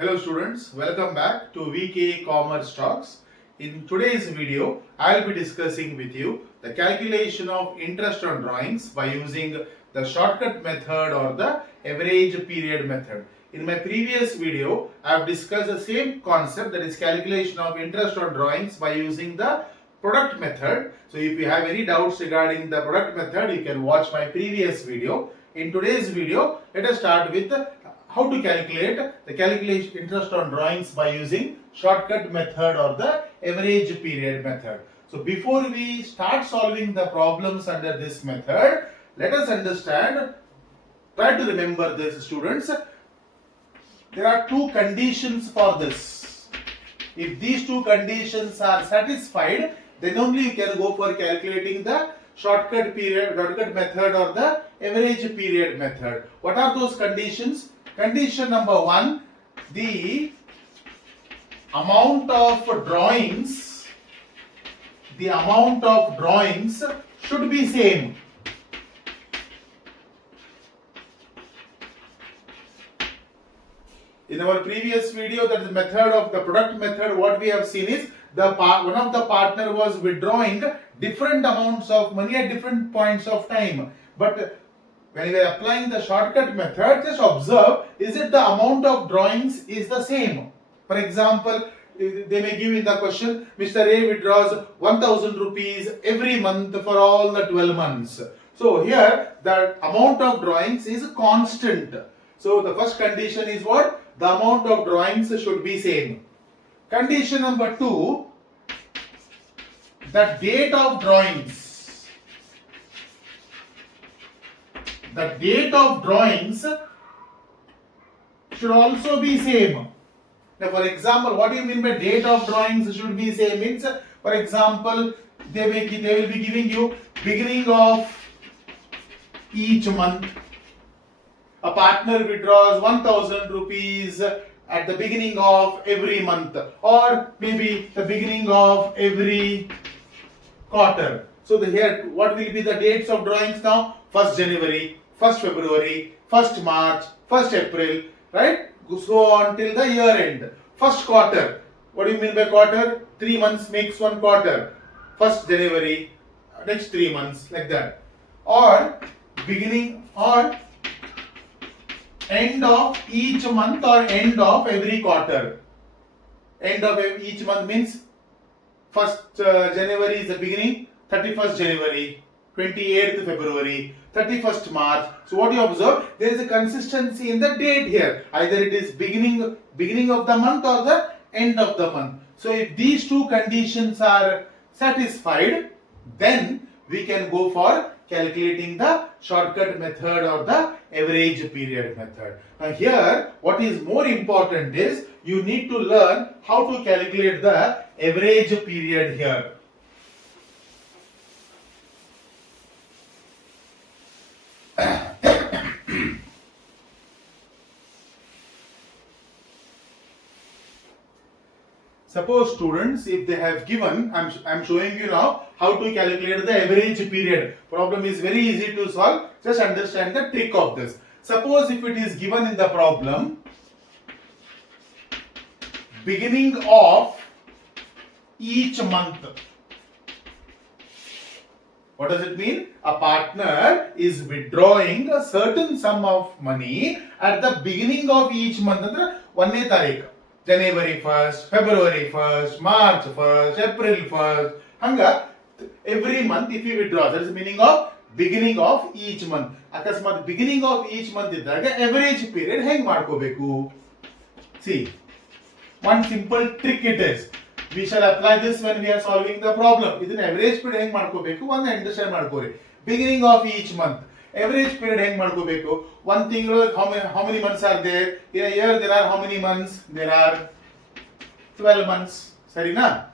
Hello students, welcome back to VK Commerce Talks. In today's video, I will be discussing with you the calculation of interest on drawings by using the shortcut method or the average period method. In my previous video, I have discussed the same concept, that is calculation of interest on drawings by using the product method. So if you have any doubts regarding the product method, you can watch my previous video. In today's video, let us start with how to calculate the calculation interest on drawings by using shortcut method or the average period method. So before we start solving the problems under this method, let us understand, try to remember this students. There are two conditions for this. If these two conditions are satisfied, then only you can go for calculating the shortcut method or the average period method. What are those conditions? Condition number one, the amount of drawings should be same. In our previous video, that is the method of the product method, what we have seen is one of the partner was withdrawing different amounts of money at different points of time. But when we are applying the shortcut method, just observe, is it the amount of drawings is the same? For example, they may give in the question, Mr. A withdraws 1000 rupees every month for all the 12 months. So here, the amount of drawings is constant. So the first condition is what? The amount of drawings should be same. Condition number two, the date of drawings. The date of drawings should also be same. Now, for example, what do you mean by date of drawings should be same? Means, for example, they will be giving you beginning of each month. A partner withdraws 1000 rupees at the beginning of every month, or maybe the beginning of every quarter. So here, what will be the dates of drawings now? 1st January, 1st February, 1st March, 1st April, right? So on till the year end. 1st quarter. What do you mean by quarter? 3 months makes 1 quarter. 1st January, next 3 months, like that. Or beginning or end of each month or end of every quarter. End of each month means 1st January is the beginning, 31st January, 28th February, 31st March. So what you observe, there is a consistency in the date here. Either it is beginning of the month or the end of the month. So if these two conditions are satisfied, then we can go for calculating the shortcut method or the average period method. Now here, what is more important is you need to learn how to calculate the average period here. Suppose students, if they have given, I'm showing you now how to calculate the average period. Problem is very easy to solve. Just understand the trick of this. Suppose if it is given in the problem, beginning of each month. What does it mean? A partner is withdrawing a certain sum of money at the beginning of each month. Vanne tarikh. January 1st, February 1st, March 1st, April 1st. Hanga, every month if you withdraw, that is the meaning of beginning of each month. Akasmat beginning of each month iddaga average period heng madkobeku. See, one simple trick it is. We shall apply this when we are solving the problem. This average period heng madkobeku. One understand madkore. Beginning of each month. Average period heng madkobeku. One thing, how many months are there? In a year there are how many months? There are 12 months. Sari na?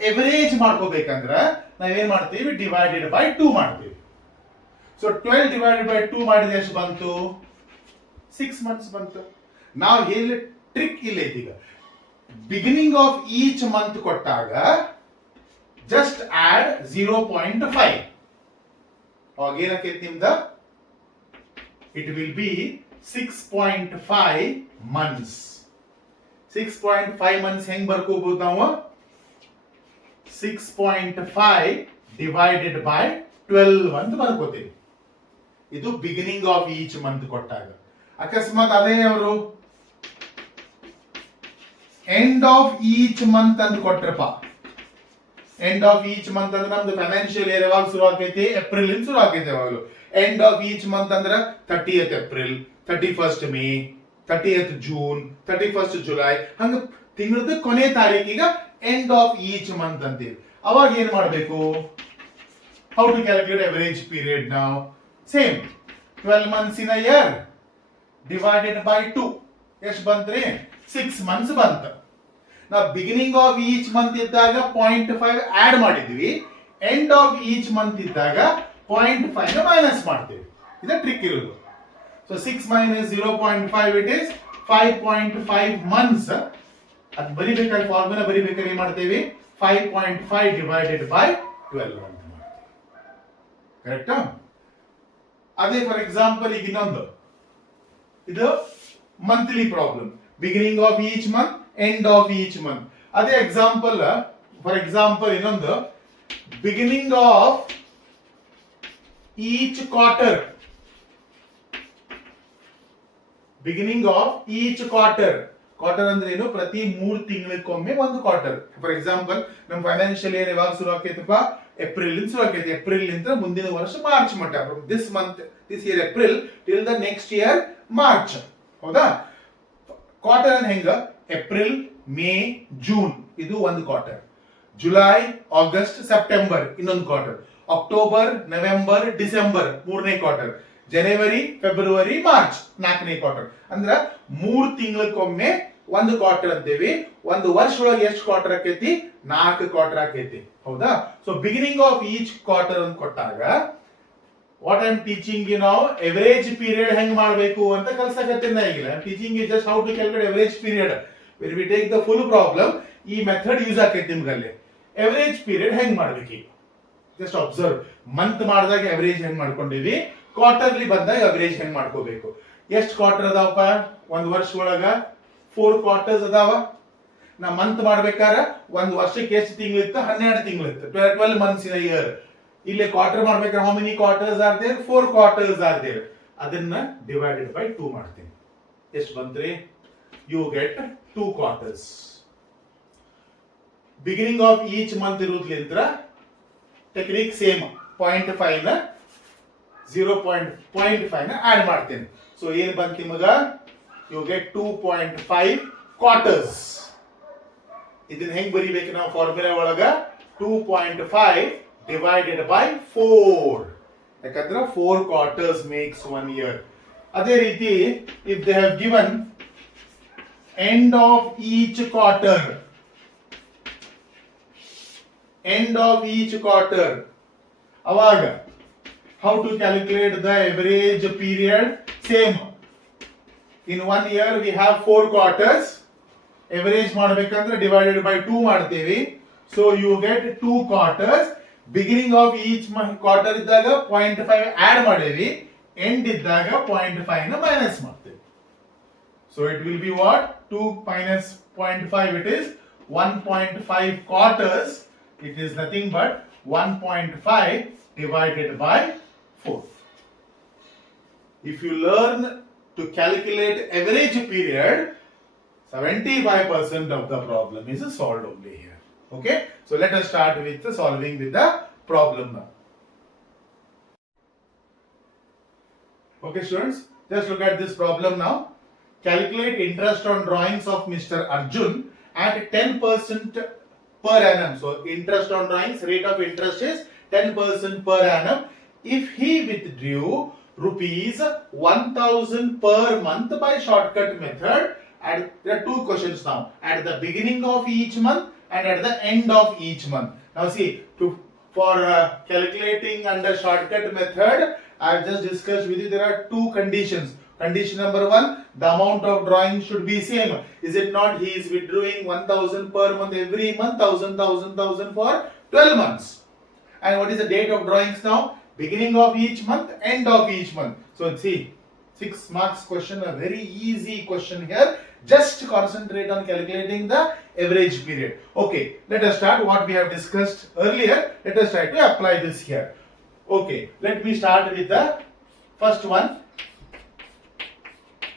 Average madkobekandra ನಾವು ಏನು ಮಾಡ್ತೀವಿ? Divided by 2 ಮಾಡ್ತೀವಿ. So 12 divided by 2 ಮಾಡಿದ್ರೆ ಎಷ್ಟು ಬಂತು? 6 months ಬಂತು. ನಾವು ಇಲ್ಲಿ ಟ್ರಿಕ್ ಇಲ್ಲ ಈಗ. Beginning of each month ಕೊಟ್ಟಾಗ just add 0.5. ಅವಾಗ ಏನಾಕೈತಿ ನಿಮ್ದ? It will be 6.5 months. 6.5 months ಹೆಂಗ್ ಬರ್ಕೋಬಹುದು ನಾವು 6.5 divided by 12 ಅಂತ ಬರ್ಕೋತೀವಿ. ಇದು ಬಿಗಿನಿಂಗ್ ಆಫ್ ಈಚ್ ಮಂತ್ ಕೊಟ್ಟಾಗ. ಅಕಸ್ಮಾತ್ ಅದೇ ಅವರು ಎಂಡ್ ಆಫ್ ಈಚ್ ಮಂತ್ ಅಂತ Kotrappa, end of each month ಅಂದ್ರೆ ನಮ್ದು ಫೈನಾನ್ಷಿಯಲ್ ಇಯರ್ ಯಾವಾಗ ಶುರು ಆಗೈತಿ, ಏಪ್ರಿಲ್ ಇಂದ ಶುರು ಆಗೈತಿ. ಯಾವಾಗಲೂ ಎಂಡ್ ಆಫ್ ಈಚ್ ಮಂತ್ ಅಂದ್ರೆ 30th April, 31st May, 30th June, 31st July, ಹಂಗ ತಿಂಗಳದ ಕೊನೆ ತಾರೀಕಿಗ ಎಂಡ್ ಆಫ್ ಈಚ್ ಮಂತ್ ಅಂತೀವಿ. ಅವಾಗ ಏನ್ ಮಾಡಬೇಕು, how to calculate average period ನಾವು same 12 months in a year divided by 2 ಎಷ್ಟು ಬಂತ್ರಿ 6 months ಬಂತ. ನಾವು ಬಿಗಿನಿಂಗ್ ಆಫ್ ಈಚ್ ಮಂತ್ ಇದ್ದಾಗ 0.5 ಆಡ್ ಮಾಡಿದ್ವಿ, ಎಂಡ್ ಆಫ್ ಈಚ್ ಮಂತ್ ಇದ್ದಾಗ 0.5 ಮೈನಸ್ ಮಾಡ್ತೀವಿ. ಇದು ಟ್ರಿಕ್ ಇರೋದು. So 6 minus 0.5 it is 5.5 months. ಅದು ಬರಿಬೇಕಾದ್ರೆ ಫಾರ್ಮುಲಾ ಬರಿಬೇಕಾದ್ರೆ ಏನ್ ಮಾಡ್ತೀವಿ, 5.5 divided by 12 ಅಂತ ಮಾಡ್ತೀವಿ. ಕರೆಕ್ಟಾ? ಅದೇ ಫಾರ್ ಎಕ್ಸಾಂಪಲ್ ಈಗ ಇನ್ನೊಂದು, ಇದು monthly problem, beginning of each month, end of each month. ಅದೇ ಎಕ್ಸಾಂಪಲ್ ಫಾರ್ ಎಕ್ಸಾಂಪಲ್ ಇನ್ನೊಂದು, beginning of each quarter, beginning of each quarter. Quarter ಅಂದ್ರೆ ಏನು, ಪ್ರತಿ 3 ತಿಂಗಳಕ್ಕೊಮ್ಮೆ ಒಂದು ಕ್ವಾರ್ಟರ್. ಫಾರ್ ಎಕ್ಸಾಂಪಲ್ ನಮ್ಮ ಫೈನಾನ್ಷಿಯಲ್ ಇಯರ್ ಯಾವಾಗ ಶುರು ಆಕೈತಪ್ಪ, ಏಪ್ರಿಲ್ ಇಂದ ಶುರು ಆಕೈತಿ. ಏಪ್ರಿಲ್ ಇಂದ ಮುಂದಿನ ವರ್ಷ ಮಾರ್ಚ್ ಮಟ್ಟ, this month this year April till the next year March. ಹೌದಾ? ಕ್ವಾರ್ಟರ್ ಅಂದ್ರೆ ಹೆಂಗ, ಏಪ್ರಿಲ್, ಮೇ, ಜೂನ್ ಇದು ಒಂದು ಕ್ವಾರ್ಟರ್, ಜುಲೈ, ಆಗಸ್ಟ್, ಸೆಪ್ಟೆಂಬರ್ ಇನ್ನೊಂದು ಕ್ವಾರ್ಟರ್, ಅಕ್ಟೋಬರ್, ನವೆಂಬರ್, ಡಿಸೆಂಬರ್ ಮೂರನೇ ಕ್ವಾರ್ಟರ್, ಜನವರಿ, ಫೆಬ್ರವರಿ, ಮಾರ್ಚ್ ನಾಲ್ಕನೇ ಕ್ವಾರ್ಟರ್. ಅಂದ್ರ 3 ತಿಂಗಳಕ್ಕೊಮ್ಮೆ ಒಂದು ಕ್ವಾರ್ಟರ್ ಅಂತೀವಿ. ಒಂದು ವರ್ಷ ಒಳಗೆ ಎಷ್ಟು ಕ್ವಾರ್ಟರ್ ಆಕೈತಿ, 4 ಕ್ವಾರ್ಟರ್ ಆಕೈತಿ. ಹೌದಾ? So beginning of each quarter ಅಂತ ಕೊಟ್ಟಾಗ what I am teaching you ನಾವು ಎವರೇಜ್ ಪೀರಿಯಡ್ ಹೆಂಗ್ ಮಾಡಬೇಕು ಅಂತ ಕಲ್ಸಕತ್ತೀನಿ. ಈಗ I am teaching you just how to calculate average period. When we take the full problem ಈ ಮೆಥಡ್ ಯೂಸ್ ಆಕೈತಿ ನಿಮ್ಗಲ್ಲಿ. ಎವರೇಜ್ ಪೀರಿಯಡ್ ಹೆಂಗ್ ಮಾಡ್ಬೇಕು ಈಗ ಜಸ್ಟ್ ಅಬ್ಸರ್ವ್. ಮಂತ್ ಮಾಡಿದಾಗ ಎವರೇಜ್ ಹೆಂಗ್ ಮಾಡ್ಕೊಂಡಿವಿ, ಕ್ವಾರ್ಟರ್ಲಿ ಬಂದಾಗ ಎವರೇಜ್ ಹೆಂಗ್ ಮಾಡ್ಕೋಬೇಕು. ಎಷ್ಟು ಕ್ವಾರ್ಟರ್ ಅದಾವಪ್ಪ ಒಂದ್ ವರ್ಷ ಒಳಗ, 4 ಕ್ವಾರ್ಟರ್ಸ್ ಅದಾವ. ನಾ ಮಂತ್ ಮಾಡ್ಬೇಕಾರ ಒಂದ್ ವರ್ಷಕ್ಕೆ ಎಷ್ಟು ತಿಂಗಳಿತ್ತು, 12 ತಿಂಗಳಿತ್ತು, 12 months in a year. ಇಲ್ಲಿ ಕ್ವಾರ್ಟರ್ ಮಾಡ್ಬೇಕಾದ್ರೆ how many quarters are there, 4 quarters are there. ಅದನ್ನ ಡಿವೈಡೆಡ್ ಬೈ 2 ಮಾಡ್ತೀನಿ. ಎಷ್ಟು ಬಂತ್ರಿ, you get 2 quarters. Beginning of each month ಇರೋದ್ಲಿಂತ್ರ ಟೆಕ್ನಿಕ್ ಸೇಮ್, 0.5 ನ 0.5 ನ ಆಡ್ ಮಾಡ್ತೇನೆ. ಸೊ ಏನ್ ಬಂತ ನಿಮಗ, ಯು ಗೆಟ್ 2.5 ಕ್ವಾರ್ಟರ್ಸ್. ಇದನ್ನ ಹೆಂಗ್ ಬರಿಬೇಕು ನಾವು ಫಾರ್ಮುಲಾ ಒಳಗ, 2.5 divided by 4. ಯಾಕಂದ್ರೆ 4 quarters makes 1 year. ಅದೇ ರೀತಿ if they have given end of each quarter, end of each quarter, ಅವಾಗ how to calculate the average period, same. In 1 year we have 4 quarters. Average ಮಾಡಬೇಕಂದ್ರೆ divided by 2 ಮಾಡ್ತೀವಿ. So you get 2 quarters. Beginning of each quarter ಇದ್ದಾಗ 0.5 add ಮಾಡೇವಿ, end ಇದ್ದಾಗ 0.5 ನ minus ಮಾಡ್ತೀವಿ. So it will be what, 2 minus 0.5, it is 1.5 quarters. It is nothing but 1.5 divided by 4. If you learn to calculate average period, 75% of the problem is solved only here. Okay, so let us start with solving with the problem now. Okay students, just look at this problem now. Calculate interest on drawings of Mr. Arjun at 10% per annum. So interest on drawings, rate of interest is 10% per annum. If he withdrew rupees 1000 per month by shortcut method, and there are 2 questions now, at the beginning of each month and at the end of each month. Now see, for calculating under shortcut method, I have just discussed with you, there are 2 conditions. Condition number 1, the amount of drawing should be same. Is it not, he is withdrawing 1000 per month every month, 1000 for 12 months. And what is the date of drawings now? Beginning of each month, end of each month. So see, 6 marks question, a very easy question here. Just concentrate on calculating the average period. Okay, let us start what we have discussed earlier. Let us try to apply this here. Okay, let me start with the first one.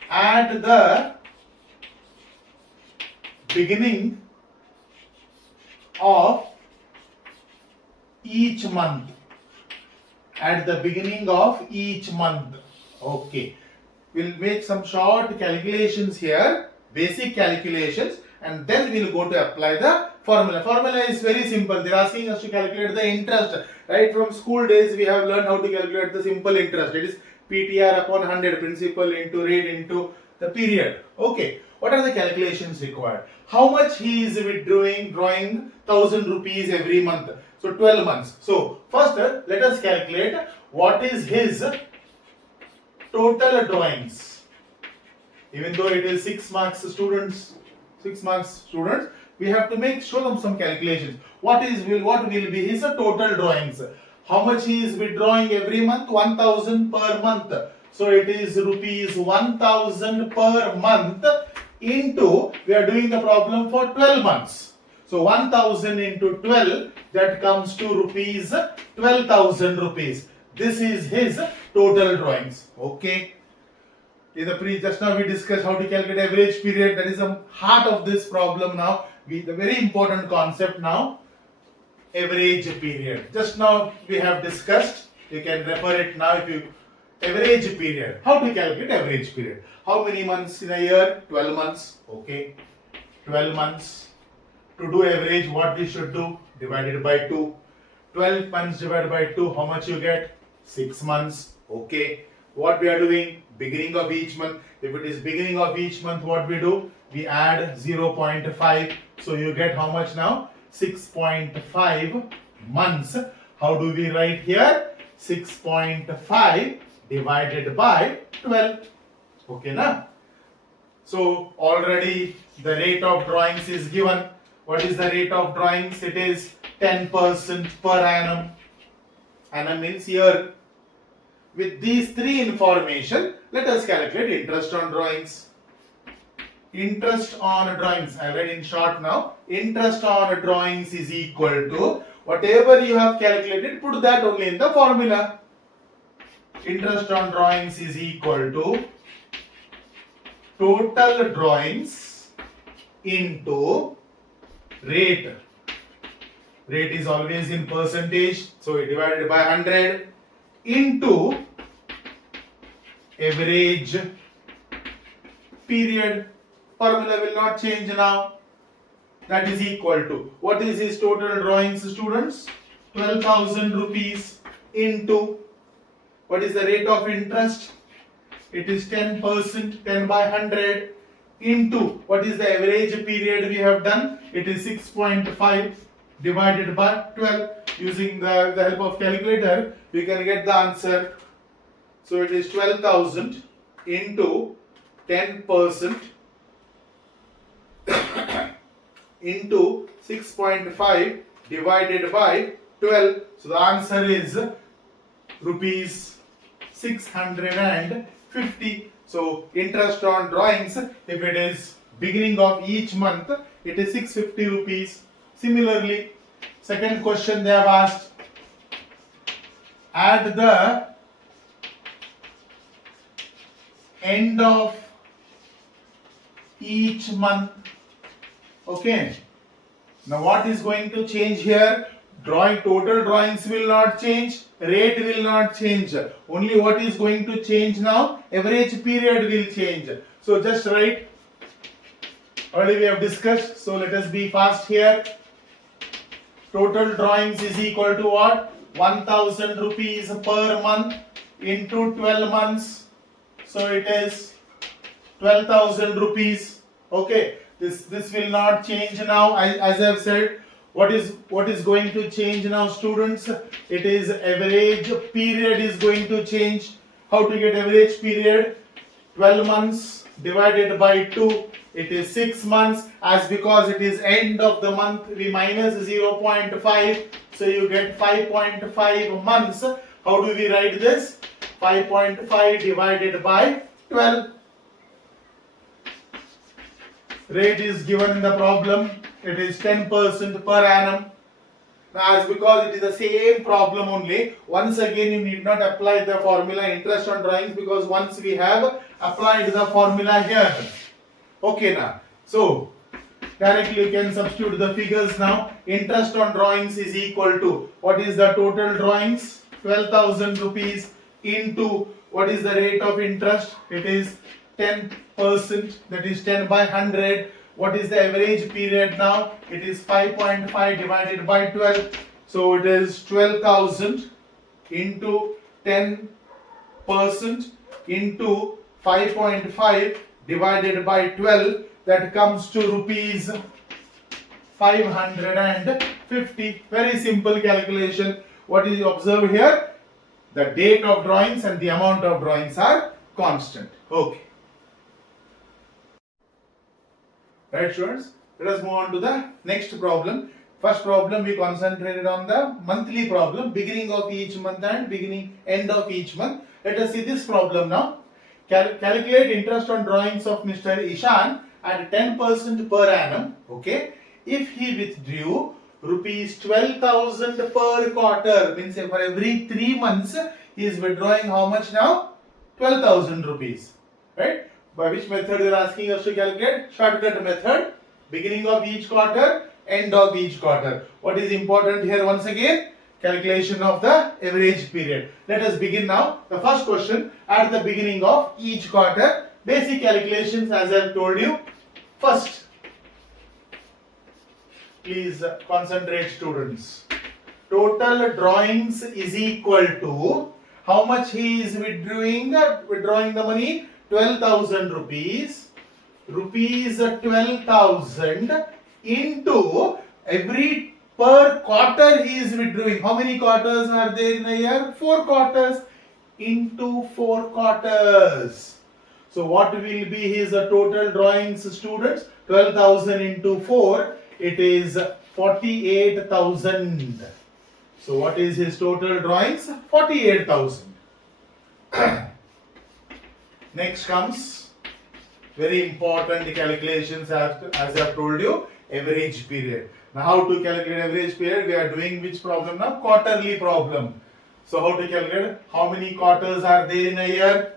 At the beginning of each month. At the beginning of each month. Okay. We'll make some short calculations here, basic calculations, and then we'll go to apply the formula. Formula is very simple. They're asking us to calculate the interest. Right from school days, we have learned how to calculate the simple interest. It is PTR upon 100, principal into rate into the period. Okay. What are the calculations required? How much he is drawing 1000 rupees every month. So 12 months. So first let us calculate what is his total drawings. Even though it is 6 marks students, we have to show them some calculations. What will be his total drawings? How much he is withdrawing every month? 1000 per month. So it is rupees 1000 per month into, we are doing the problem for 12 months. So 1000 into 12, that comes to rupees 12,000 rupees. This is his total drawings. Okay. Just now we discussed how to calculate average period. That is the heart of this problem now. The very important concept now. Average period. Just now we have discussed. You can refer it now if you. Average period. How to calculate average period? How many months in a year? 12 months. Okay. 12 months. To do average, what we should do? Divided by 2. 12 months divided by 2. How much you get? 6 months. Okay. What we are doing? Beginning of each month. If it is beginning of each month, what we do? We add 0.5. So you get how much now? 6.5 months. How do we write here? 6.5 divided by 12. Okay, na? So already the rate of drawings is given. What is the rate of drawings? It is 10% per annum. Annum means year. With these three information, let us calculate interest on drawings. Interest on drawings, I read in short now. Interest on drawings is equal to whatever you have calculated, put that only in the formula. Interest on drawings is equal to total drawings into rate. Rate is always in percentage, so we divided by 100 into average period. Formula will not change now. That is equal to, what is his total drawings, students? 12,000 rupees into, what is the rate of interest? It is 10%, 10 by 100 into, what is the average period we have done? It is 6.5 divided by 12. Using the help of calculator, we can get the answer. So it is 12,000 into 10% into 6.5 divided by 12. So the answer is rupees 650. So interest on drawings, if it is beginning of each month, it is 650 rupees. Similarly, second question they have asked, at the end of each month. Okay. Now what is going to change here? Total drawings will not change, rate will not change. Only what is going to change now? Average period will change. So just write. Already we have discussed. So let us be fast here. Total drawings is equal to what? 1000 rupees per month into 12 months. So it is 12,000 rupees. Okay. This will not change now. As I have said, what is going to change now, students? It is average period is going to change. How to get average period? 12 months divided by 2. It is 6 months. As because it is end of the month, we minus 0.5. So you get 5.5 months. How do we write this? 5.5 divided by 12. Rate is given in the problem. It is 10% per annum. Now, as because it is the same problem only, once again you need not apply the formula interest on drawings, because once we have applied the formula here. Okay now. So, directly you can substitute the figures now. Interest on drawings is equal to, what is the total drawings? 12,000 rupees into, what is the rate of interest? It is 10%, that is 10 by 100. What is the average period now? It is 5.5 divided by 12. So it is 12,000 into 10% into 5.5 divided by 12. That comes to rupees 550. Very simple calculation. What is observed here? The date of drawings and the amount of drawings are constant. Okay. Right, students? Let us move on to the next problem. First problem we concentrated on the monthly problem, beginning of each month and end of each month. Let us see this problem now. Calculate interest on drawings of Mr. Ishan at 10% per annum. Okay. If he withdrew rupees 12,000 per quarter, means for every 3 months he is withdrawing how much now? 12,000 rupees. Right? By which method they are asking us to calculate? Shortcut method. Beginning of each quarter, end of each quarter. What is important here once again? Calculation of the average period. Let us begin now. The first question, at the beginning of each quarter, basic calculations as I have told you. First, please concentrate students. Total drawings is equal to, how much he is withdrawing the money? 12,000 rupees. Rupees 12,000 into every per quarter he is withdrawing. How many quarters are there in a year? 4 quarters into 4 quarters. So what will be his total drawings, students? 12,000 into 4, it is 48,000. So what is his total drawings? 48,000. Next comes very important calculations as I have told you, average period. Now how to calculate average period? We are doing which problem now? Quarterly problem. So how to calculate? How many quarters are there in a year?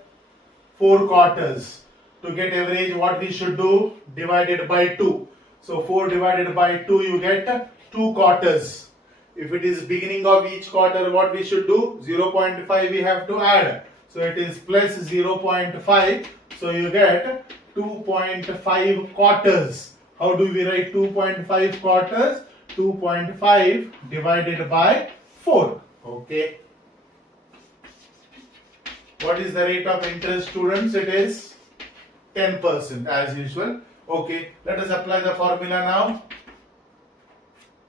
4 quarters. To get average, what we should do? Divided by 2. So 4 divided by 2, you get 2 quarters. If it is beginning of each quarter, what we should do? 0.5 we have to add. So it is plus 0.5. So you get 2.5 quarters. How do we write 2.5 quarters? 2.5 divided by 4. Okay. What is the rate of interest, students? It is 10% as usual. Okay. Let us apply the formula now.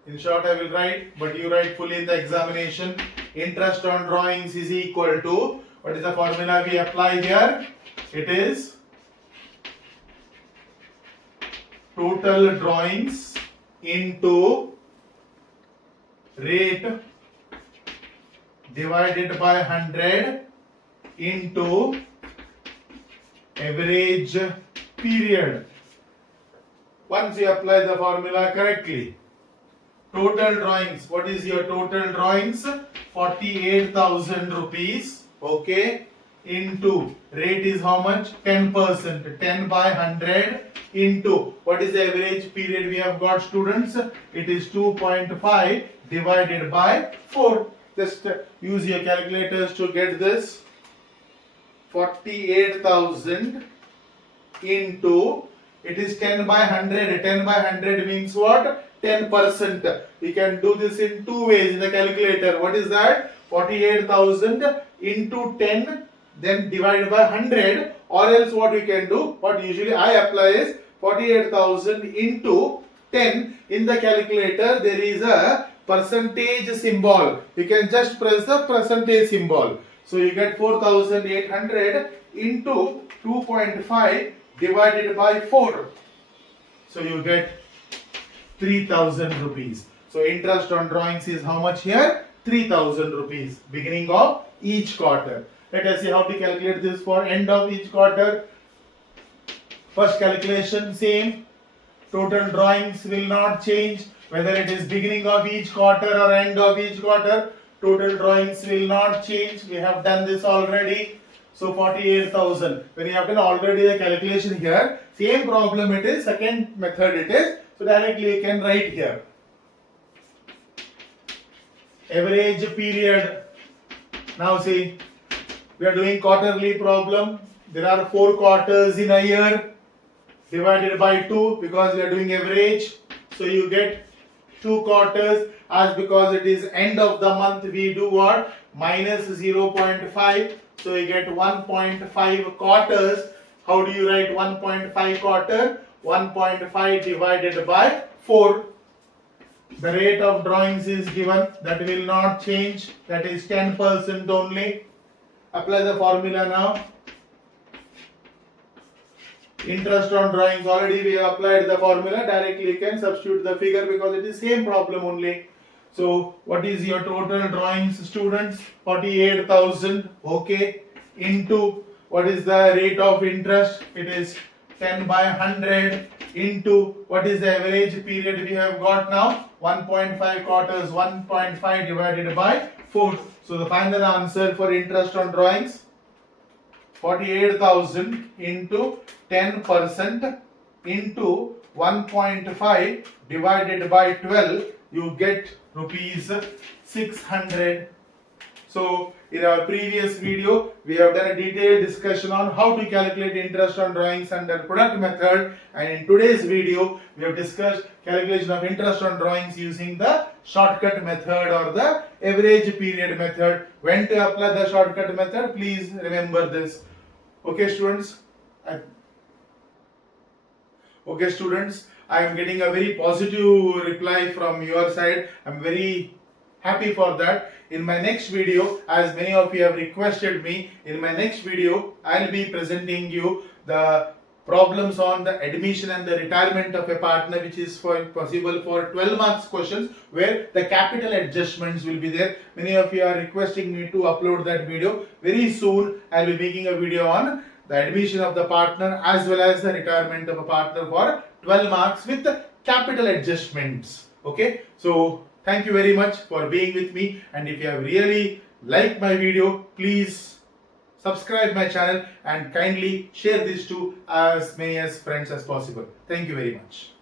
In short, I will write, but you write fully in the examination. Interest on drawings is equal to, what is the formula we apply here? It is total drawings into rate divided by 100 into average period. Once you apply the formula correctly, total drawings, what is your total drawings? 48,000 rupees. Okay, into rate is how much? 10%, 10 by 100 into, what is the average period we have got, students? It is 2.5 divided by 4. Just use your calculators to get this. 48,000 into, it is 10 by 100. 10 by 100 means what? 10%. We can do this in 2 ways in the calculator. What is that? 48,000 into 10, then divided by 100, or else what we can do, what usually I apply is 48,000 into 10. In the calculator there is a percentage symbol. You can just press the percentage symbol. So you get 4,800 into 2.5 divided by 4. So you get 3,000 rupees. So interest on drawings is how much here? 3,000 rupees. Beginning of each quarter. Let us see how to calculate this for end of each quarter. First calculation same. Total drawings will not change, whether it is beginning of each quarter or end of each quarter. Total drawings will not change. We have done this already. So 48,000. When you have done already the calculation here, same problem it is, second method it is. So directly you can write here. Average period. Now see, we are doing quarterly problem. There are 4 quarters in a year. Divided by 2 because we are doing average. So you get 2 quarters, as because it is end of the month we do what? Minus 0.5. So you get 1.5 quarters. How do you write 1.5 quarter? 1.5 divided by 4. The rate of drawings is given. That will not change. That is 10% only. Apply the formula now. Interest on drawings, already we applied the formula. Directly you can substitute the figure because it is same problem only. So what is your total drawings, students? 48,000. Okay. Into what is the rate of interest? It is 10 by 100 into what is the average period we have got now? 1.5 quarters. 1.5 divided by 4. So the final answer for interest on drawings, 48,000 into 10% into 1.5 divided by 12, you get rupees 600. So in our previous video, we have done a detailed discussion on how to calculate interest on drawings under product method, and in today's video, we have discussed calculation of interest on drawings using the shortcut method or the average period method. When to apply the shortcut method, please remember this. Okay students, I am getting a very positive reply from your side. I am very happy for that. In my next video, as many of you have requested me, in my next video, I will be presenting you the problems on the admission and the retirement of a partner, which is possible for 12 marks questions, where the capital adjustments will be there. Many of you are requesting me to upload that video. Very soon I will be making a video on the admission of the partner as well as the retirement of a partner for 12 marks with the capital adjustments. Okay, so thank you very much for being with me, and if you have really liked my video, please subscribe my channel and kindly share this to as many as friends as possible. Thank you very much.